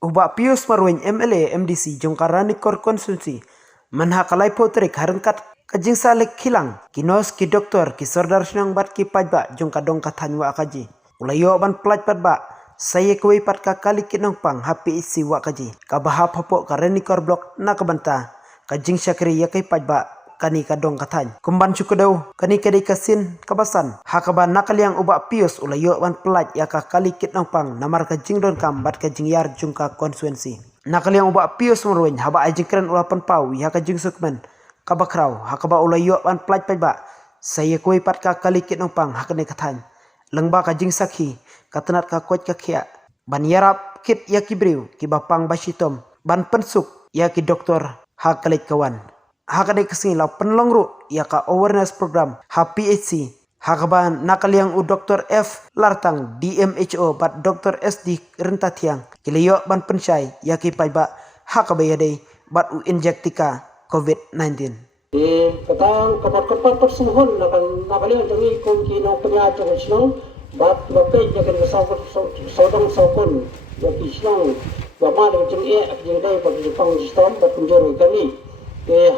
Ubak Pius Marwin MLA MDC jongkarani kor konsumsi manhakalai potrik harengkat kajing salik hilang kinos ki doktor ki sordar sinang bat ki pajba jongkadong katanywa akaji ulayo ban pelaj patba saya kuwi pat ka kali kinong pang happy isi wa kaji kabahap hapo kareni kor blok na kabanta kajing syakri yakai pajba kani kadong katany kumban syukudau kani kadai kasin kabasan hakaban nakaliang ubak Pius ulayo ban pelaj yaka kali kinong pang namar kajing don kam bat kajing yar jungka konsuensi nakaliang ubak Pius Marwin haba ajing keren ulapan pau ya kajing sukmen kabakrau hakaba ulayo ban pelaj pajba saya kuwi pat ka kali kinong pang hakane katany lengba kajing sakhi katenat ka koch ka khia ban yarap kit ya kibriu ki bapang basitom ban pensuk ya ki doktor ha kalit kawan ha kadai kesing lau penlongru ya ka awareness program ha PHC ha kaban nakaliang u doktor F lartang DMHO bat doktor SD rentatiang kiliyo ban pensai ya ki paiba ha kabayadai bat u injektika COVID-19 katang kapat persemuhun nakaliang jangi kung kino penyakit sinong bat lokay jagan sodong sokon yaki sinong bama dengan jeng jeng dai bat jepang sistem bat penjuru kami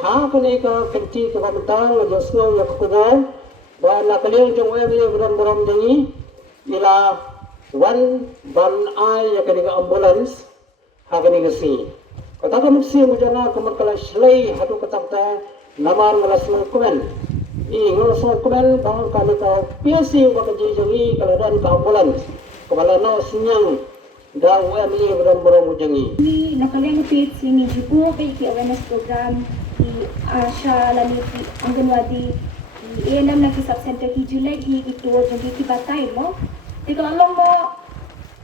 ha kene ka kenti ka bantang la snow ya kubo ba nakaliang jong wele beram jangi ila wan ban ai ya kene ka ambulance ha kene ka si kata ka mesti mujana kamakala slay hadu katakta namar malaslo kumen ngol so kumen bang kali ka PSC wa ka jangi kala dan ka ambulance kala no sinyang da wele beram jangi ni nakaliang PSC ni jubo kay ki awareness program di Asha lani ki Anganwadi di ANM na ki subcenter ki Julai ki itu jadi ki batay mo di kalau mo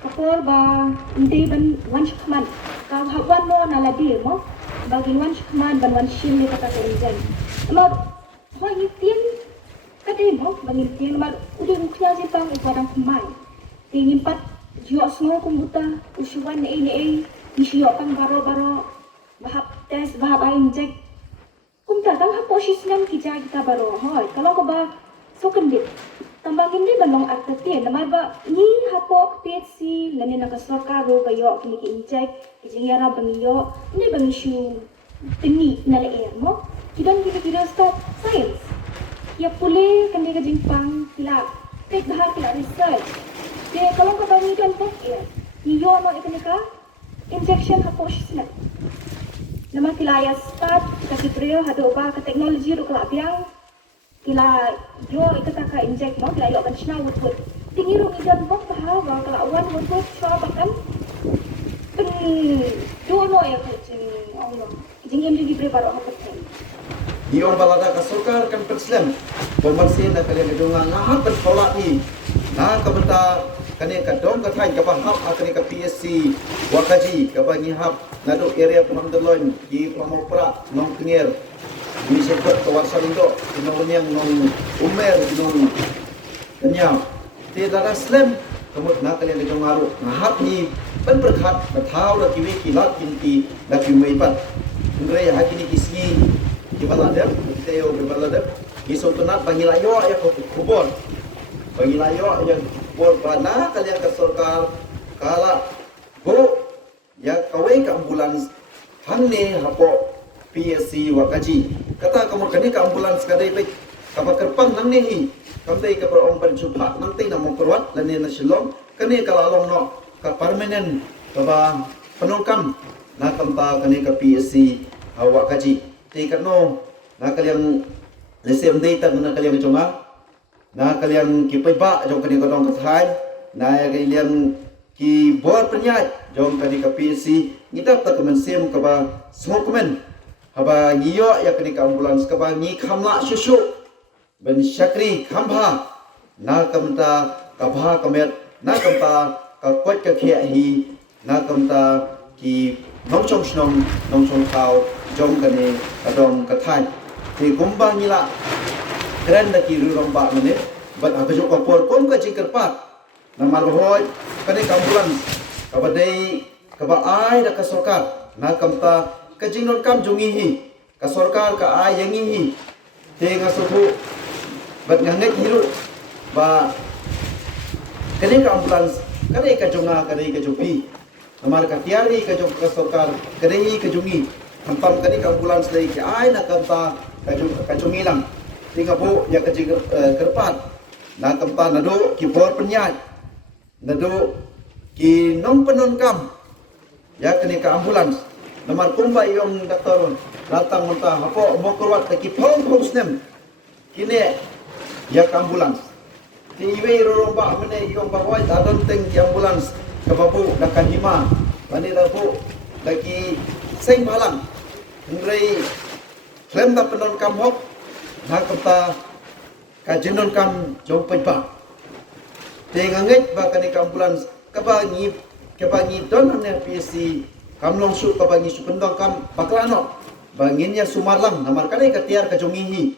kapor ba hindi ban wan shikman ka hawan mo naladi mo bagi wan shikman ban wan shin ni kata injan mo ho itin kade mo bagi itin mal udah muknya simpang ipadang kumai tingin pat jio semua kumbuta usuan ni isio pang baro bahap tes bahap injek kumta tang ha posis nam kija kita baro hoy kalau ko ba so kendit tambangin di banong artete namar ba ni hapo PHC lani nakasaka ro bayo kini ki injek kijingyara bangiyo ni bangishu tini nalae mo kidon kira stop science ya pule kandi ka jingpang kila tek bahar kila research de kalau ko ba ni don tek ya ni yo no ikanika injection hapo shisna nama kila ya start kasi priyo hado ba ka technology ro kala biang kila yo ikata ka inject mo kila yo kan sina wood tingiro idan mo ba ba kala awan wood so bakan do no ya ko jing Allah jing em di preparo ha patay di on balada ka sokar kan perslam pemersin na kalian gedunga ngahat ben tolak ni na kabenta kane ka dong ka thain ka ba hap akane ka PSC wakaji ka ba ni hap nado area Pemandalon di Pramopra nong knier di sektor kawasan Indo kinonyang nong umer nong kanya ti dara slam kamut na kalian gedung ngaru ngahap ni ban berkhat tahu la kiwi kilat kinti la kiwi pat ndre ya hakini kisi di balada teo di balada kiso tunat bangilayo ya kubon bangilayo ya kubon bana kalian ke sorkar kala bo ya kawai ka ambulans hanne hapo PSC wakaji kata kamu kani ka ambulans kadai pe kapakerpang nang nehi kamdai ka pro ompan subha nang tai na mongkorwat lani na silong kani ka lalong no ka permanent ka penungkam na kampa kani ka PSC wakaji ti kano na kaliang lesem data na kaliang chunga na kaliang kipaiba jong kani kodong kathay na kaliang ki bor penyat jom kani ka PSC ngidap ta kemensem ka ba smokeman haba ngiyo ya kani ka ambulans ka ba ngi khamla susu ben syakri khambha na kamta ka bha kamet na kamta ka kwat ka khia hi na kamta ki nongchong snom nongchong tao jom kani ka dong ka thai ti gumba ngila kren da ki rurong ba mane bat abajo ka por kom ka jingker pat na malhoy kani ka ambulans ka badai ka ba ai da ka sorkar na kamta ka jingnon kam jungi hi ka sorkar ka ai yangi hi te nga sobu bat nganget hiru ba kani ka ambulans kani ka junga kani ka jupi namar ka tiari ka jong ka sarkar kadai ka jungi hantam kani ka ambulans dai ki ai na kamta ka jungi lang tinga po ya ka jing kerpat na kamta nado ki bor penyat nado ki nong penon kam ya kani ka ambulans namar kumba yung doktor datang mentah apa mau keluar ki pong snem kini ya ka ambulans ti iwe romba mene yung bawai adon teng ki ambulans ka babu dakan hima mani dapo lagi seng balang ngrai klem da penon kam hok na kata ka jenon kam jompai ba te nganget ba kani ka ambulans ka bangi don ane PSC kam long su ka bangi su pendong kam baklano banginnya sumarlang namar kani ka tiar ka jongihi